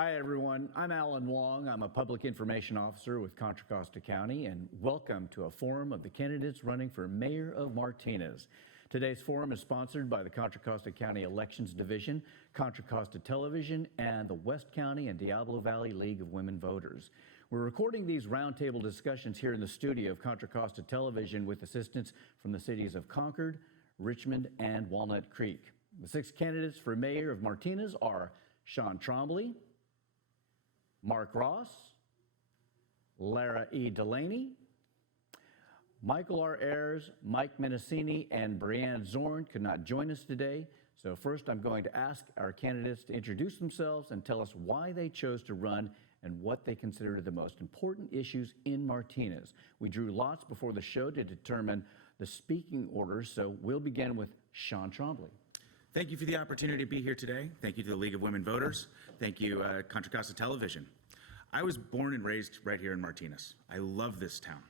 Hi, everyone. I'm Alan Wong. I'm a public information officer with Contra Costa County, and welcome to a forum of the candidates running for Mayor of Martinez. Today's forum is sponsored by the Contra Costa County Elections Division, Contra Costa Television, and the West County and Diablo Valley League of Women Voters. We're recording these roundtable discussions here in the studio of Contra Costa Television with assistance from the cities of Concord, Richmond, and Walnut Creek. The 6 candidates for Mayor of Martinez are Sean Trombley, Mark Ross, Lara E. Delaney, Michael R. Ayers, Mike Menacini, and Brianne Zorn could not join us today. So first I'm going to ask our candidates to introduce themselves and tell us why they chose to run and what they consider the most important issues in Martinez. We drew lots before the show to determine the speaking order, so we'll begin with Sean Trombley. Thank you for the opportunity to be here today. Thank you to the League of Women Voters. Thank you, Contra Costa Television. I was born and raised right here in Martinez. I love this town.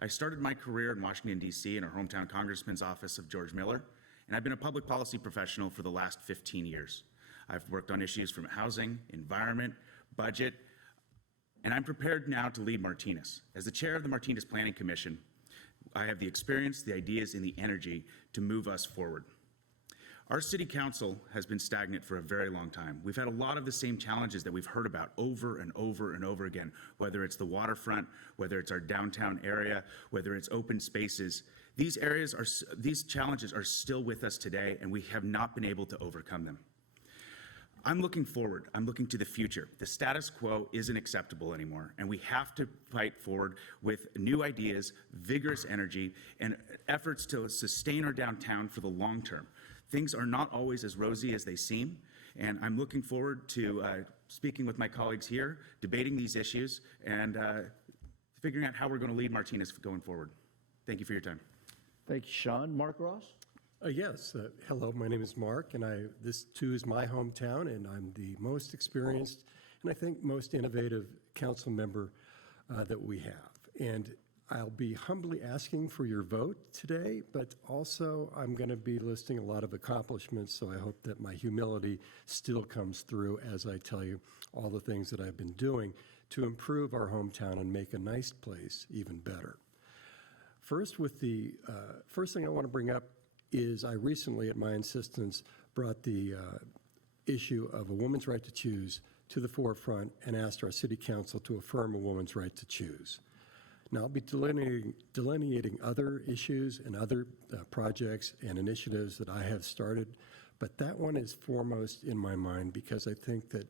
I started my career in Washington, D.C. in our hometown congressman's office of George Miller, and I've been a public policy professional for the last 15 years. I've worked on issues from housing, environment, budget, and I'm prepared now to lead Martinez. As the chair of the Martinez Planning Commission, I have the experience, the ideas, and the energy to move us forward. Our city council has been stagnant for a very long time. We've had a lot of the same challenges that we've heard about over and over and over again, whether it's the waterfront, whether it's our downtown area, whether it's open spaces. These challenges are still with us today, and we have not been able to overcome them. I'm looking forward. I'm looking to the future. The status quo isn't acceptable anymore, and we have to fight forward with new ideas, vigorous energy, and efforts to sustain our downtown for the long term. Things are not always as rosy as they seem, and I'm looking forward to speaking with my colleagues here, debating these issues, and figuring out how we're going to lead Martinez going forward. Thank you for your time. Thank you, Sean. Mark Ross? Yes. Hello, my name is Mark, and this too is my hometown, and I'm the most experienced and I think most innovative council member that we have. And I'll be humbly asking for your vote today, but also I'm going to be listing a lot of accomplishments, so I hope that my humility still comes through as I tell you all the things that I've been doing to improve our hometown and make a nice place even better. First thing I want to bring up is I recently, at my insistence, brought the issue of a woman's right to choose to the forefront and asked our city council to affirm a woman's right to choose. Now, I'll be delineating other issues and other projects and initiatives that I have started, but that one is foremost in my mind because I think that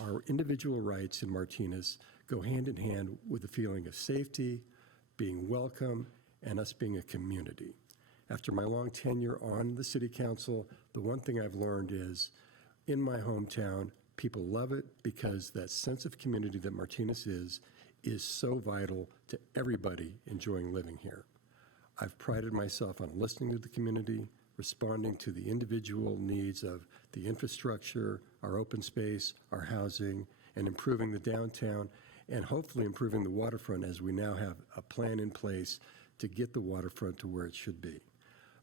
our individual rights in Martinez go hand in hand with the feeling of safety, being welcome, and us being a community. After my long tenure on the city council, the one thing I've learned is in my hometown, people love it because that sense of community that Martinez is so vital to everybody enjoying living here. I've prided myself on listening to the community, responding to the individual needs of the infrastructure, our open space, our housing, and improving the downtown, and hopefully improving the waterfront as we now have a plan in place to get the waterfront to where it should be.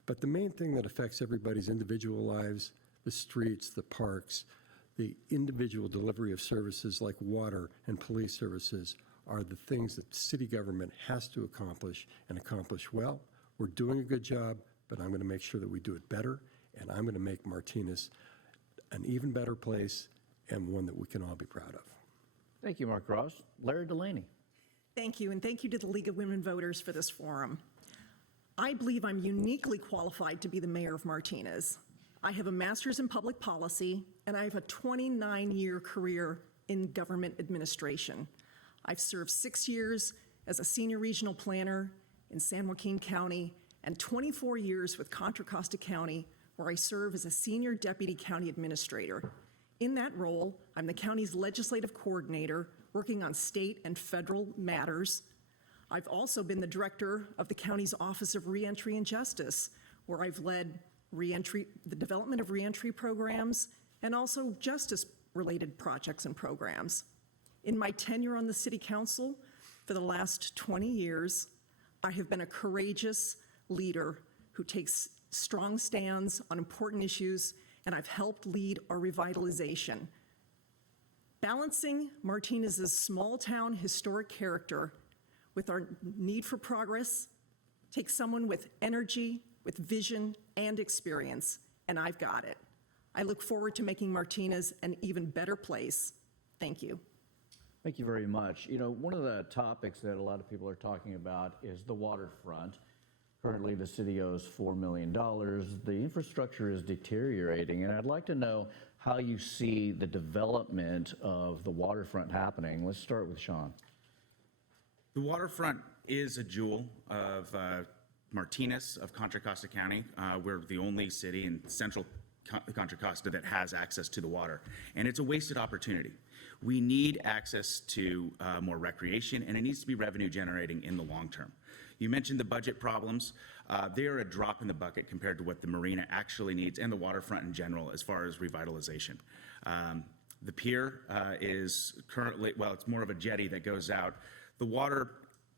But the main thing that affects everybody's individual lives, the streets, the parks, the individual delivery of services like water and police services are the things that city government has to accomplish and accomplish well. We're doing a good job, but I'm going to make sure that we do it better, and I'm going to make Martinez an even better place and one that we can all be proud of. Thank you, Mark Ross. Lara Delaney. Thank you, and thank you to the League of Women Voters for this forum. I believe I'm uniquely qualified to be the mayor of Martinez. I have a master's in public policy, and I have a 29-year career in government administration. I've served 6 years as a senior regional planner in San Joaquin County and 24 years with Contra Costa County, where I serve as a senior deputy county administrator. In that role, I'm the county's legislative coordinator, working on state and federal matters. I've also been the director of the county's Office of Reentry and Justice, where I've led the development of reentry programs and also justice-related projects and programs. In my tenure on the City Council for the last 20 years, I have been a courageous leader who takes strong stands on important issues, and I've helped lead our revitalization. Balancing Martinez's small-town historic character with our need for progress takes someone with energy, with vision, and experience, and I've got it. I look forward to making Martinez an even better place. Thank you. Thank you very much. You know, one of the topics that a lot of people are talking about is the waterfront. Currently, the city owes $4 million. The infrastructure is deteriorating, and I'd like to know how you see the development of the waterfront happening. Let's start with Sean. The waterfront is a jewel of Martinez, of Contra Costa County. We're the only city in central Contra Costa that has access to the water, and it's a wasted opportunity. We need access to more recreation, and it needs to be revenue generating in the long term. You mentioned the budget problems. They are a drop in the bucket compared to what the marina actually needs and the waterfront in general as far as revitalization. The pier is currently, well, it's more of a jetty that goes out. The water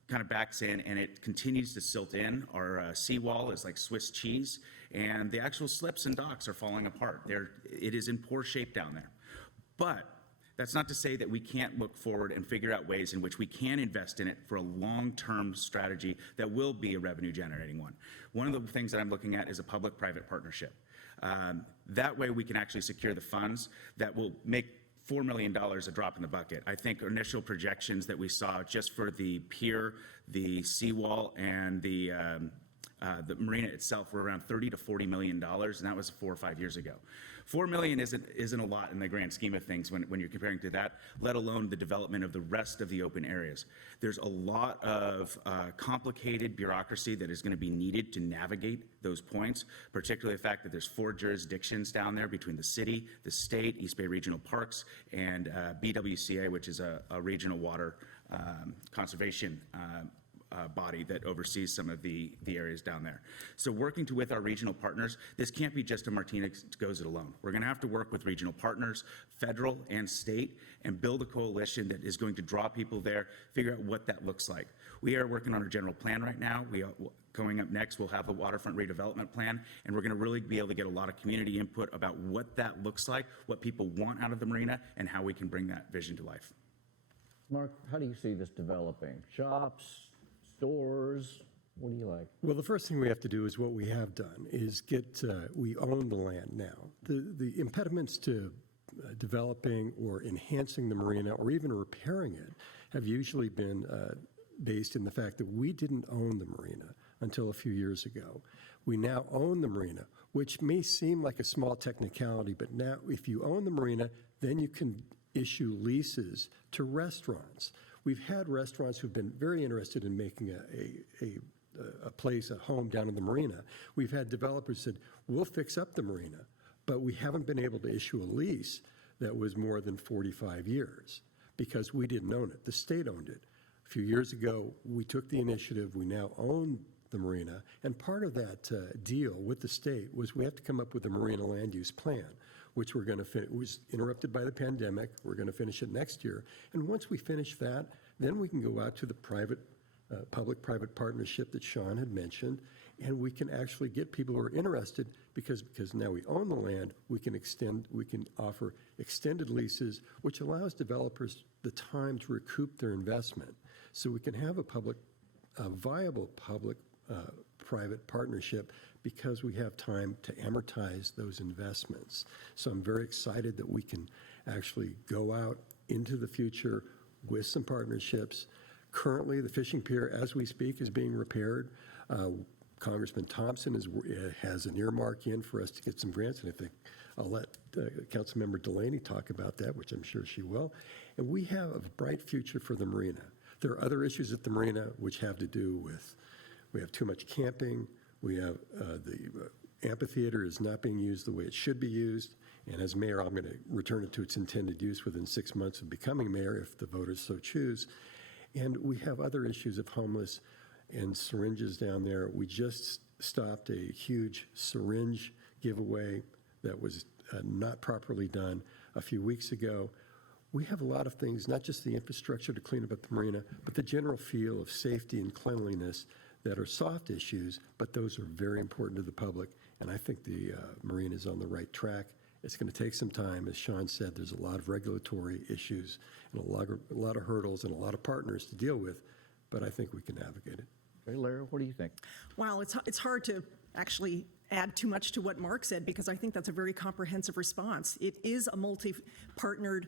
kind of backs in and it continues to silt in. Our seawall is like Swiss cheese, and the actual slips and docks are falling apart. It is in poor shape down there. But that's not to say that we can't look forward and figure out ways in which we can invest in it for a long-term strategy that will be a revenue-generating one. One of the things that I'm looking at is a public-private partnership. That way we can actually secure the funds that will make $4 million a drop in the bucket. I think initial projections that we saw just for the pier, the seawall, and the marina itself were around $30 to $40 million, and that was 4 or 5 years ago. $4 million isn't a lot in the grand scheme of things when you're comparing to that, let alone the development of the rest of the open areas. There's a lot of complicated bureaucracy that is going to be needed to navigate those points, particularly the fact that there's 4 jurisdictions down there between the city, the state, East Bay Regional Parks, and BWCA, which is a regional water conservation body that oversees some of the areas down there. So working with our regional partners, this can't be just a Martinez goes it alone. We're going to have to work with regional partners, federal and state, and build a coalition that is going to draw people there, figure out what that looks like. We are working on a general plan right now. Coming up next, we'll have a waterfront redevelopment plan, and we're going to really be able to get a lot of community input about what that looks like, what people want out of the marina, and how we can bring that vision to life. Mark, how do you see this developing? Shops, stores, what do you like? Well, the first thing we have to do is what we have done is we own the land now. The impediments to developing or enhancing the marina or even repairing it have usually been based in the fact that we didn't own the marina until a few years ago. We now own the marina, which may seem like a small technicality, but now if you own the marina, then you can issue leases to restaurants. We've had restaurants who've been very interested in making a place, a home down in the marina. We've had developers said, we'll fix up the marina, but we haven't been able to issue a lease that was more than 45 years because we didn't own it. The state owned it. A few years ago, we took the initiative. We now own the marina, and part of that deal with the state was we have to come up with a marina land use plan, which we're going to finish. It was interrupted by the pandemic. We're going to finish it next year. And once we finish that, then we can go out to the public-private partnership that Sean had mentioned, and we can actually get people who are interested because now we own the land, we can offer extended leases, which allows developers the time to recoup their investment. So we can have a viable public-private partnership because we have time to amortize those investments. So I'm very excited that we can actually go out into the future with some partnerships. Currently, the fishing pier, as we speak, is being repaired. Congressman Thompson has an earmark in for us to get some grants, and I think I'll let Councilmember Delaney talk about that, which I'm sure she will. And we have a bright future for the marina. There are other issues at the marina which have to do with, we have too much camping, we have the amphitheater is not being used the way it should be used, and as mayor, I'm going to return it to its intended use within 6 months of becoming mayor if the voters so choose. And we have other issues of homeless and syringes down there. We just stopped a huge syringe giveaway that was not properly done a few weeks ago. We have a lot of things, not just the infrastructure to clean up at the marina, but the general feel of safety and cleanliness that are soft issues, but those are very important to the public. And I think the marina is on the right track, It's going to take some time. As Sean said, there's a lot of regulatory issues and a lot of hurdles and a lot of partners to deal with, but I think we can navigate it. Okay, Lara, what do you think? Well, it's hard to actually add too much to what Mark said, because I think that's a very comprehensive response. It is a multi-partnered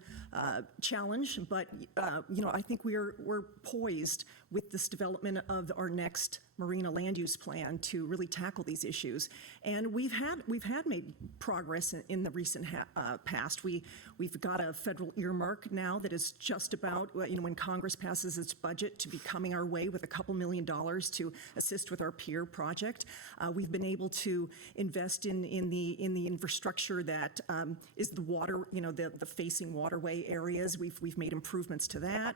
challenge, but I think we're poised with this development of our next marina land use plan to really tackle these issues. And we've had made progress in the recent past. We've got a federal earmark now that is just about, when Congress passes its budget, to be coming our way with $2 million to assist with our pier project. We've been able to invest in the infrastructure that is the water, the facing waterway areas. We've made improvements to that.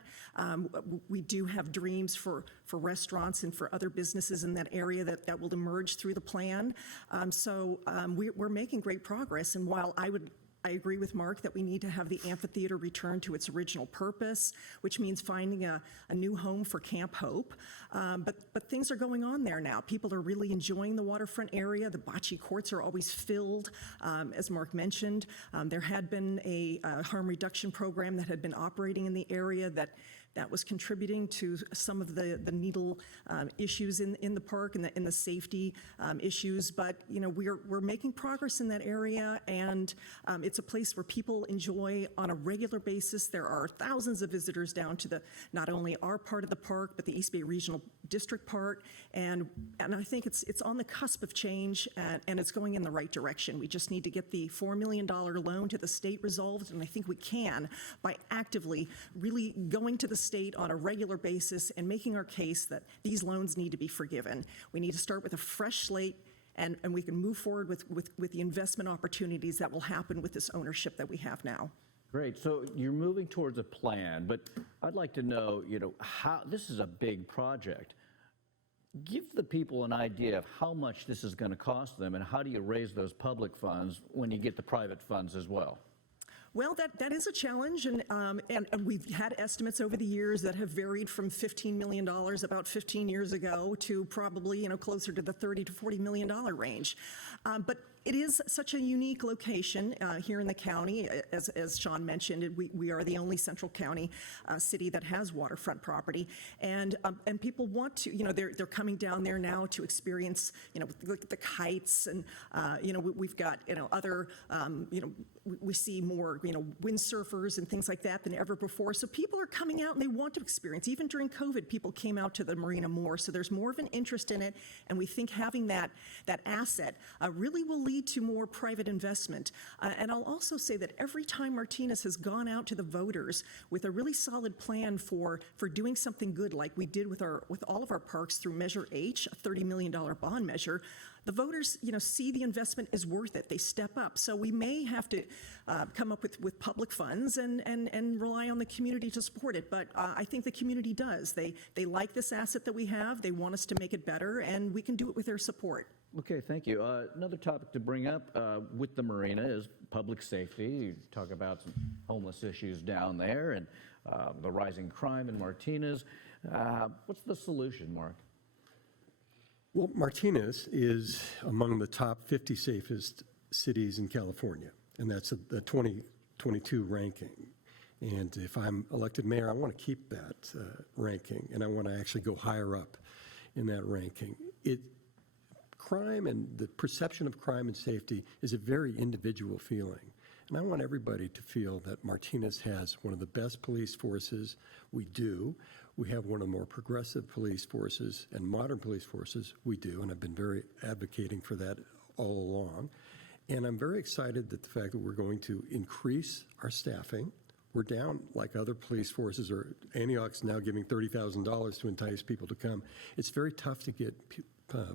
We do have dreams for restaurants and for other businesses in that area that will emerge through the plan. We're making great progress. And while I agree with Mark that we need to have the amphitheater return to its original purpose, which means finding a new home for Camp Hope. But things are going on there now. People are really enjoying the waterfront area. The bocce courts are always filled. As Mark mentioned, there had been a harm reduction program that had been operating in the area that was contributing to some of the needle issues in the park and the safety issues. But we're making progress in that area, and it's a place where people enjoy on a regular basis. There are thousands of visitors down to not only our part of the park, but the East Bay Regional District Park, and I think it's on the cusp of change, and it's going in the right direction. We just need to get the $4 million loan to the state resolved, and I think we can by actively really going to the state on a regular basis and making our case that these loans need to be forgiven. We need to start with a fresh slate, and we can move forward with the investment opportunities that will happen with this ownership that we have now. Great. So you're moving towards a plan, but I'd like to know, how this is a big project. Give the people an idea of how much this is going to cost them, and how do you raise those public funds when you get the private funds as well? Well, that is a challenge, and we've had estimates over the years that have varied from $15 million about 15 years ago to probably closer to the $30 to $40 million range. But it is such a unique location here in the county. As Sean mentioned, we are the only central county city that has waterfront property, and people want to, they're coming down there now to experience, the kites, and we've got, other, we see more, windsurfers and things like that than ever before. So people are coming out and they want to experience. Even during COVID, people came out to the marina more. So there's more of an interest in it, and we think having that asset really will lead to more private investment. And I'll also say that every time Martinez has gone out to the voters with a really solid plan for doing something good, like we did with all of our parks through Measure H, a $30 million bond measure, the voters, see the investment is worth it. They step up. So we may have to come up with public funds and rely on the community to support it. But I think the community does. They like this asset that we have. They want us to make it better, and we can do it with their support. Okay, thank you. Another topic to bring up with the marina is public safety. You talk about some homeless issues down there and the rising crime in Martinez. What's the solution, Mark? Well, Martinez is among the top 50 safest cities in California, and that's the 2022 ranking. And if I'm elected mayor, I want to keep that ranking, and I want to actually go higher up in that ranking. Crime and the perception of crime and safety is a very individual feeling. And I want everybody to feel that Martinez has one of the best police forces. We do. We have one of the more progressive police forces and modern police forces. We do, and I've been very advocating for that all along. And I'm very excited that the fact that we're going to increase our staffing. We're down like other police forces, or Antioch's now giving $30,000 to entice people to come. It's very tough to get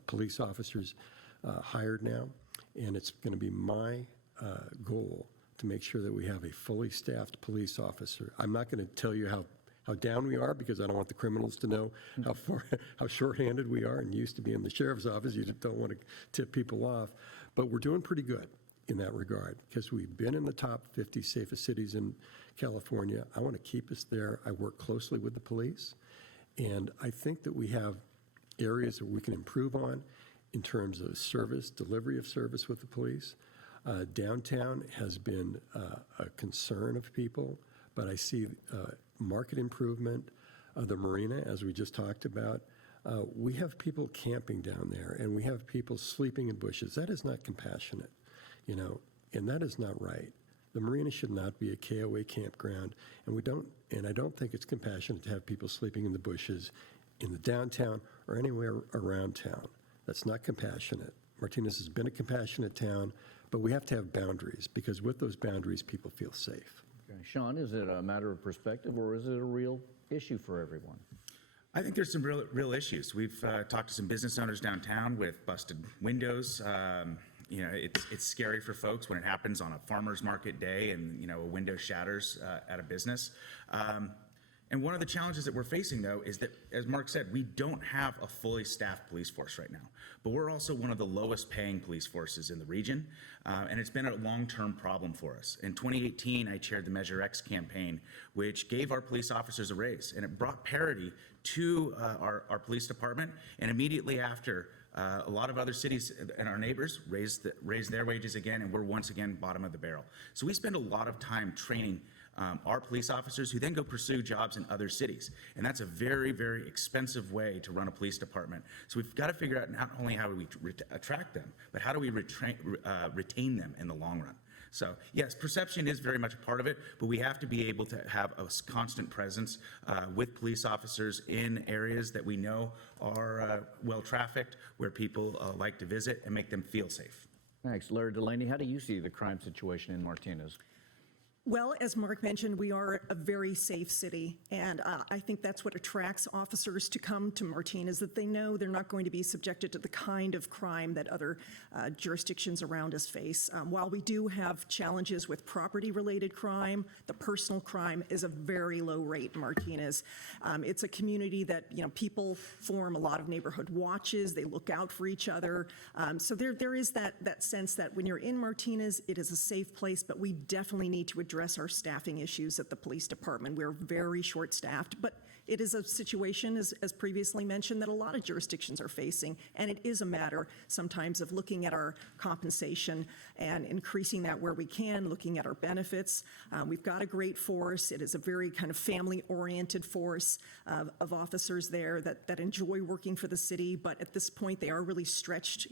police officers hired now, and it's going to be my goal to make sure that we have a fully staffed police officer. I'm not going to tell you how down we are, because I don't want the criminals to know how shorthanded we are, and used to be in the sheriff's office. You just don't want to tip people off, but we're doing pretty good in that regard, because we've been in the top 50 safest cities in California. I want to keep us there. I work closely with the police, and I think that we have areas that we can improve on in terms of service, delivery of service with the police. Downtown has been a concern of people, but I see market improvement of the marina, as we just talked about. We have people camping down there, and we have people sleeping in bushes. That is not compassionate, and that is not right. The marina should not be a KOA campground, and I don't think it's compassionate to have people sleeping in the bushes in the downtown or anywhere around town. That's not compassionate. Martinez has been a compassionate town, but we have to have boundaries, because with those boundaries, people feel safe. Okay. Sean, is it a matter of perspective, or is it a real issue for everyone? I think there's some real issues. We've talked to some business owners downtown with busted windows. It's scary for folks when it happens on a farmer's market day and, a window shatters at a business. And one of the challenges that we're facing, though, is that, as Mark said, we don't have a fully staffed police force right now. But we're also one of the lowest paying police forces in the region, and it's been a long-term problem for us. In 2018, I chaired the Measure X campaign, which gave our police officers a raise, and it brought parity to our police department. And immediately after, a lot of other cities and our neighbors raised their wages again, and we're once again bottom of the barrel. So we spend a lot of time training our police officers, who then go pursue jobs in other cities. And that's a very, very expensive way to run a police department. So we've got to figure out not only how do we attract them, but how do we retain them in the long run. So yes, perception is very much a part of it, but we have to be able to have a constant presence with police officers in areas that we know are well trafficked, where people like to visit, and make them feel safe. Thanks. Larry Delaney, how do you see the crime situation in Martinez? Well, as Mark mentioned, we are a very safe city, and I think that's what attracts officers to come to Martinez, that they know they're not going to be subjected to the kind of crime that other jurisdictions around us face. While we do have challenges with property-related crime, the personal crime is a very low rate in Martinez. It's a community that, people form a lot of neighborhood watches, they look out for each other. So there is that sense that when you're in Martinez, it is a safe place, but we definitely need to address our staffing issues at the police department. We're very short-staffed, but it is a situation, as previously mentioned, that a lot of jurisdictions are facing, and it is a matter sometimes of looking at our compensation and increasing that where we can, looking at our benefits. We've got a great force. It is a very kind of family-oriented force of officers there that enjoy working for the city, but at this point, they are really stretched,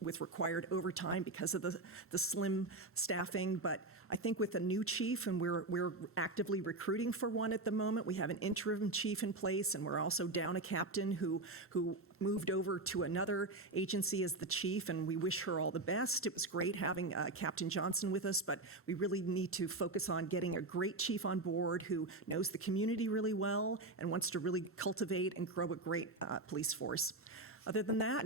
with required overtime because of the slim staffing. But I think with a new chief, and we're actively recruiting for one at the moment. We have an interim chief in place, and we're also down a captain who moved over to another agency as the chief, and we wish her all the best. It was great having Captain Johnson with us, but we really need to focus on getting a great chief on board who knows the community really well and wants to really cultivate and grow a great police force. Other than that,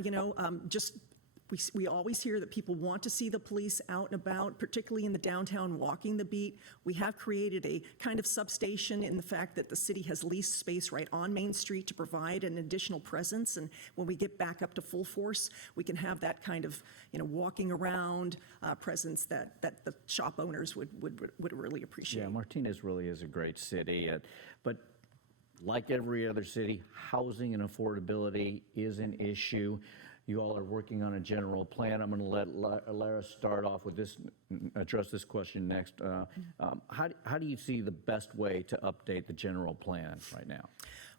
we always hear that people want to see the police out and about, particularly in the downtown, walking the beat. We have created a kind of substation in the fact that the city has leased space right on Main Street to provide an additional presence. And when we get back up to full force, we can have that kind of, walking around presence that the shop owners would really appreciate. Yeah, Martinez really is a great city, but like every other city, housing and affordability is an issue. You all are working on a general plan. I'm going to let Lara start off with this, address this question next. How do you see the best way to update the general plan right now?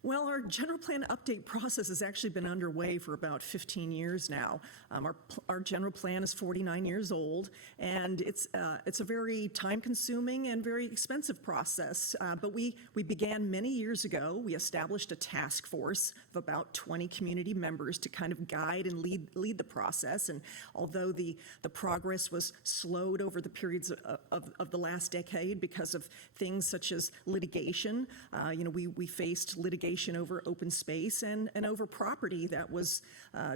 Well, our general plan update process has actually been underway for about 15 years now. Our general plan is 49 years old, and it's a very time-consuming and very expensive process. But we began many years ago. We established a task force of about 20 community members to kind of guide and lead the process. And although the progress was slowed over the periods of the last decade because of things such as litigation, we faced litigation over open space and over property that was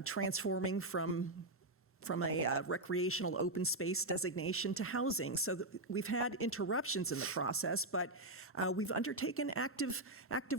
transforming from a recreational open space designation to housing. So we've had interruptions in the process, but we've undertaken active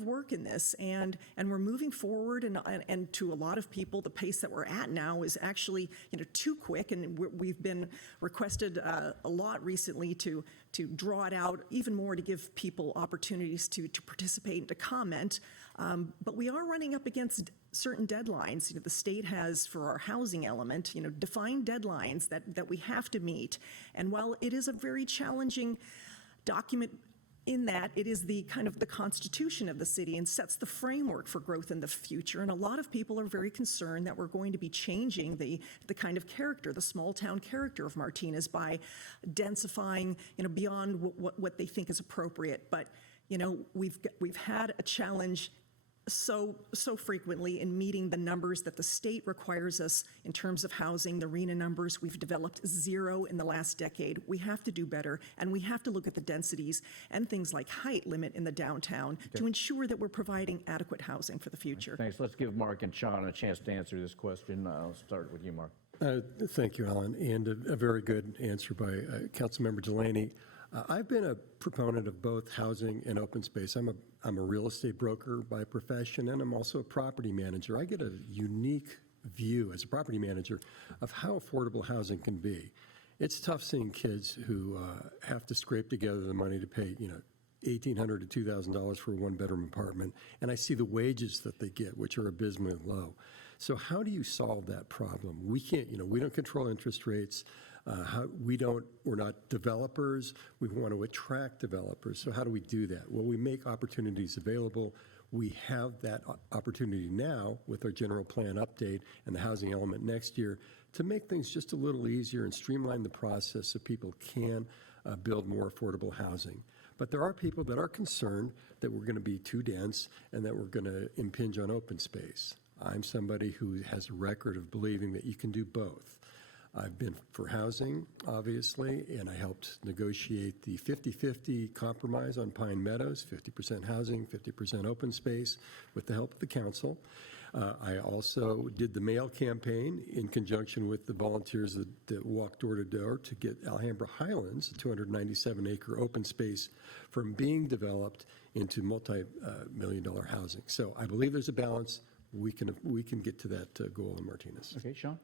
work in this, and we're moving forward. And to a lot of people, the pace that we're at now is actually too quick. And we've been requested a lot recently to draw it out even more to give people opportunities to participate and to comment. But we are running up against certain deadlines. The state has, for our housing element, defined deadlines that we have to meet. And while it is a very challenging document, in that it is the kind of the constitution of the city and sets the framework for growth in the future. And a lot of people are very concerned that we're going to be changing the kind of character, the small town character of Martinez by densifying, beyond what they think is appropriate. But, we've had a challenge so frequently in meeting the numbers that the state requires us in terms of housing, the RENA numbers. We've developed 0 in the last decade. We have to do better, and we have to look at the densities and things like height limit in the downtown to ensure that we're providing adequate housing for the future. Thanks. Let's give Mark and Sean a chance to answer this question. I'll start with you, Mark. Thank you, Alan, and a very good answer by Councilmember Delaney. I've been a proponent of both housing and open space. I'm a real estate broker by profession, and I'm also a property manager. I get a unique view as a property manager of how affordable housing can be. It's tough seeing kids who have to scrape together the money to pay, $1,800 to $2,000 for a one-bedroom apartment, and I see the wages that they get, which are abysmally low. So how do you solve that problem? We can't, we don't control interest rates. We're not developers. We want to attract developers. So how do we do that? Well, we make opportunities available. We have that opportunity now with our general plan update and the housing element next year to make things just a little easier and streamline the process so people can build more affordable housing. But there are people that are concerned that we're going to be too dense and that we're going to impinge on open space. I'm somebody who has a record of believing that you can do both. I've been for housing, obviously, and I helped negotiate the 50-50 compromise on Pine Meadows, 50% housing, 50% open space, with the help of the council. I also did the mail campaign in conjunction with the volunteers that walked door to door to get Alhambra Highlands, a 297-acre open space, from being developed into multi-million-dollar housing. So I believe there's a balance. We can get to that goal in Martinez. Okay, Sean?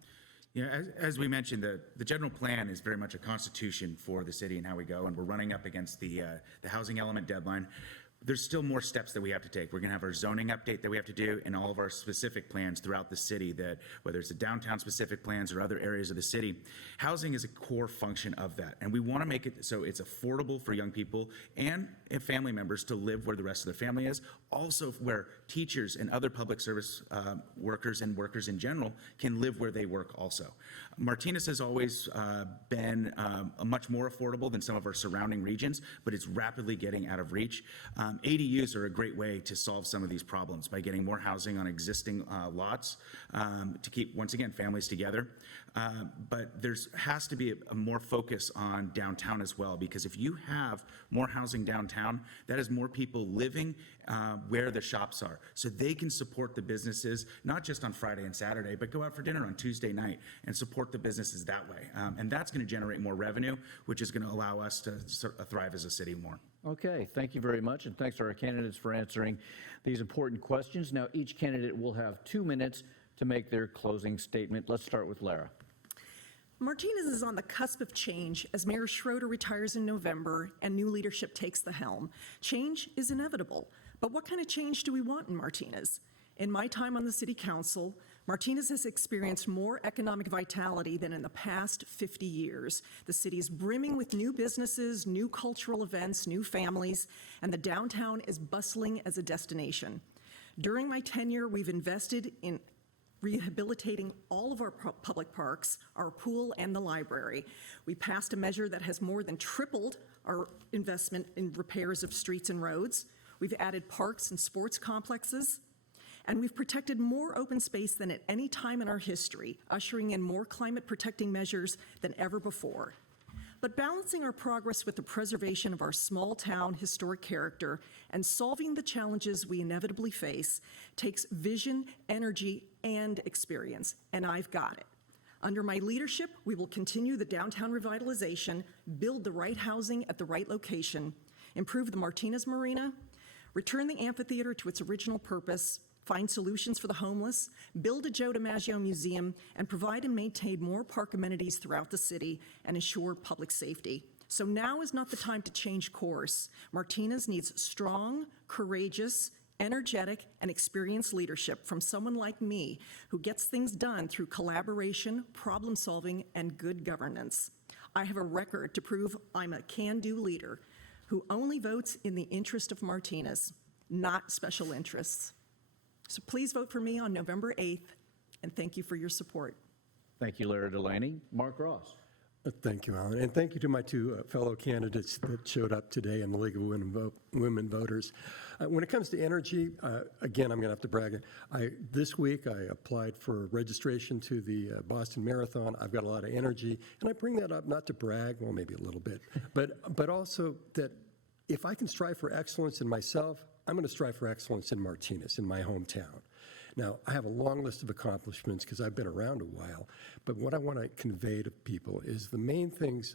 Yeah, as we mentioned, the general plan is very much a constitution for the city and how we go, and we're running up against the housing element deadline. There's still more steps that we have to take. We're going to have our zoning update that we have to do and all of our specific plans throughout the city, that whether it's the downtown specific plans or other areas of the city, housing is a core function of that. And we want to make it so it's affordable for young people and family members to live where the rest of their family is. Also where teachers and other public service workers and workers in general can live where they work also. Martinez has always been much more affordable than some of our surrounding regions, but it's rapidly getting out of reach. ADUs are a great way to solve some of these problems by getting more housing on existing lots to keep, once again, families together. But there has to be a more focus on downtown as well, because if you have more housing downtown, that is more people living where the shops are, so they can support the businesses, not just on Friday and Saturday, but go out for dinner on Tuesday night and support the businesses that way. And that's going to generate more revenue, which is going to allow us to thrive as a city more. Okay, thank you very much, and thanks to our candidates for answering these important questions. Now, each candidate will have 2 minutes to make their closing statement. Let's start with Lara. Martinez is on the cusp of change as Mayor Schroeder retires in November and new leadership takes the helm. Change is inevitable, but what kind of change do we want in Martinez? In my time on the City Council, Martinez has experienced more economic vitality than in the past 50 years. The city is brimming with new businesses, new cultural events, new families, and the downtown is bustling as a destination. During my tenure, we've invested in rehabilitating all of our public parks, our pool, and the library. We passed a measure that has more than tripled our investment in repairs of streets and roads. We've added parks and sports complexes, and we've protected more open space than at any time in our history, ushering in more climate protecting measures than ever before. But balancing our progress with the preservation of our small town historic character and solving the challenges we inevitably face takes vision, energy, and experience, and I've got it. Under my leadership, we will continue the downtown revitalization, build the right housing at the right location, improve the Martinez Marina, return the amphitheater to its original purpose, find solutions for the homeless, build a Joe DiMaggio museum, and provide and maintain more park amenities throughout the city and ensure public safety. So now is not the time to change course. Martinez needs strong, courageous, energetic, and experienced leadership from someone like me who gets things done through collaboration, problem solving, and good governance. I have a record to prove I'm a can-do leader who only votes in the interest of Martinez, not special interests. So please vote for me on November 8th, and thank you for your support. Thank you, Lara Delaney. Mark Ross. Thank you, Alan, and thank you to my two fellow candidates that showed up today in the League of Women Voters. When it comes to energy, again, I'm going to have to brag. This week, I applied for registration to the Boston Marathon. I've got a lot of energy, and I bring that up not to brag, well, maybe a little bit, but also that if I can strive for excellence in myself, I'm going to strive for excellence in Martinez, in my hometown. Now, I have a long list of accomplishments because I've been around a while, but what I want to convey to people is the main things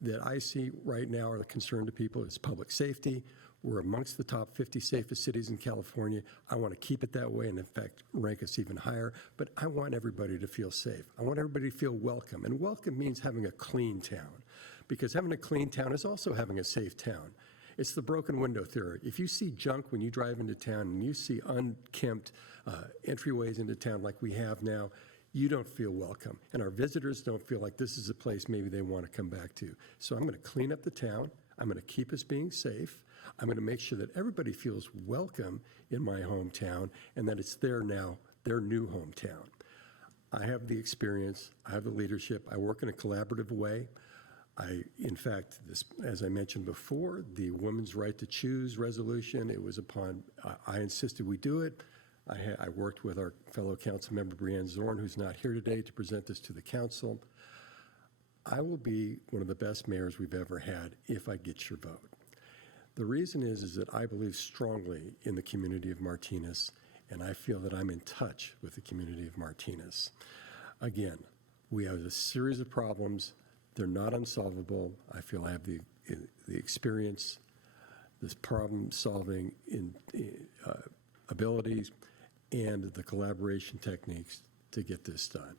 that I see right now are the concern to people is public safety. We're amongst the top 50 safest cities in California. I want to keep it that way and, in fact, rank us even higher, but I want everybody to feel safe. I want everybody to feel welcome, and welcome means having a clean town, because having a clean town is also having a safe town. It's the broken window theory. If you see junk when you drive into town and you see unkempt entryways into town like we have now, you don't feel welcome. And our visitors don't feel like this is a place maybe they want to come back to. So I'm going to clean up the town. I'm going to keep us being safe. I'm going to make sure that everybody feels welcome in my hometown and that it's their now, their new hometown. I have the experience. I have the leadership. I work in a collaborative way. In fact, as I mentioned before, the Women's Right to Choose resolution, it was upon, I insisted we do it. I worked with our fellow council member, Brianne Zorn, who's not here today, to present this to the council. I will be one of the best mayors we've ever had if I get your vote. The reason is that I believe strongly in the community of Martinez, and I feel that I'm in touch with the community of Martinez. Again, we have a series of problems. They're not unsolvable. I feel I have the experience, this problem-solving abilities, and the collaboration techniques to get this done.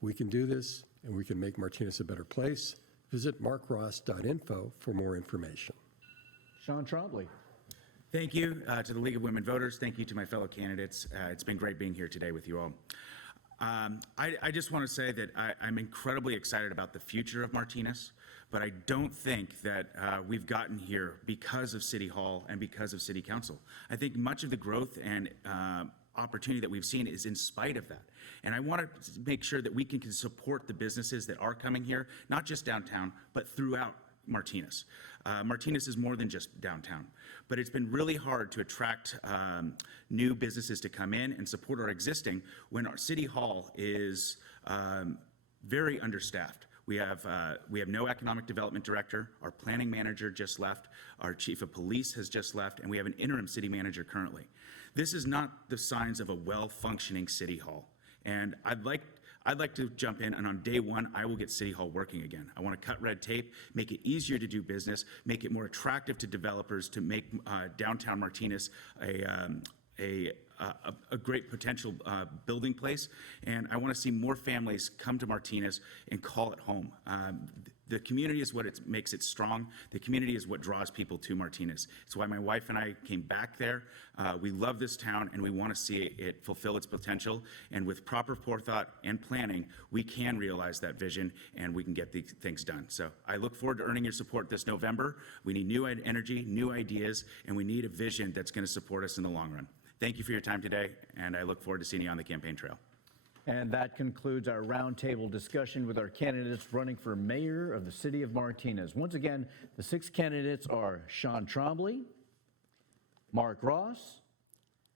We can do this, and we can make Martinez a better place. Visit markross.info for more information. Sean Trombley. Thank you to the League of Women Voters. Thank you to my fellow candidates. It's been great being here today with you all. I just want to say that I'm incredibly excited about the future of Martinez, but I don't think that we've gotten here because of City Hall and because of City Council. I think much of the growth and opportunity that we've seen is in spite of that. And I want to make sure that we can support the businesses that are coming here, not just downtown, but throughout Martinez. Martinez is more than just downtown, but it's been really hard to attract new businesses to come in and support our existing when our City Hall is very understaffed. We have no economic development director, our planning manager just left, our chief of police has just left, and we have an interim city manager currently. This is not the signs of a well-functioning City Hall. And I'd like to jump in, and on day one, I will get City Hall working again. I want to cut red tape, make it easier to do business, make it more attractive to developers to make downtown Martinez a great potential building place. And I want to see more families come to Martinez and call it home. The community is what makes it strong. The community is what draws people to Martinez. It's why my wife and I came back there. We love this town and we want to see it fulfill its potential. And with proper forethought and planning, we can realize that vision and we can get these things done. So I look forward to earning your support this November. We need new energy, new ideas, and we need a vision that's going to support us in the long run. Thank you for your time today, and I look forward to seeing you on the campaign trail. And that concludes our roundtable discussion with our candidates running for mayor of the city of Martinez. Once again, the 6 candidates are Sean Trombley, Mark Ross,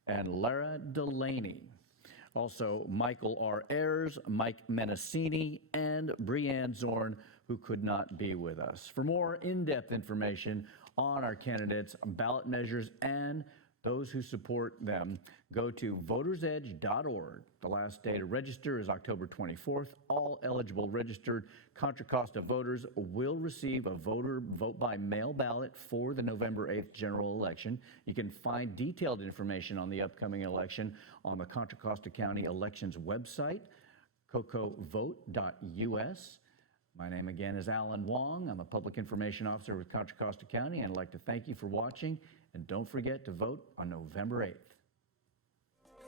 and Lara Delaney. Also, Michael R. Ayers, Mike Menacini, and Brianne Zorn, who could not be with us. For more in-depth information on our candidates, ballot measures, and those who support them, go to votersedge.org. The last day to register is October 24th. All eligible registered Contra Costa voters will receive a voter vote by mail ballot for the November 8th general election. You can find detailed information on the upcoming election on the Contra Costa County Elections website, cocovote.us. My name again is Alan Wong. I'm a Public Information Officer with Contra Costa County, and I'd like to thank you for watching. And don't forget to vote on November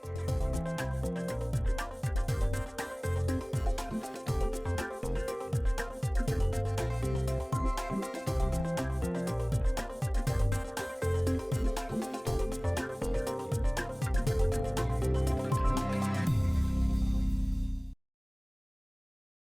8th.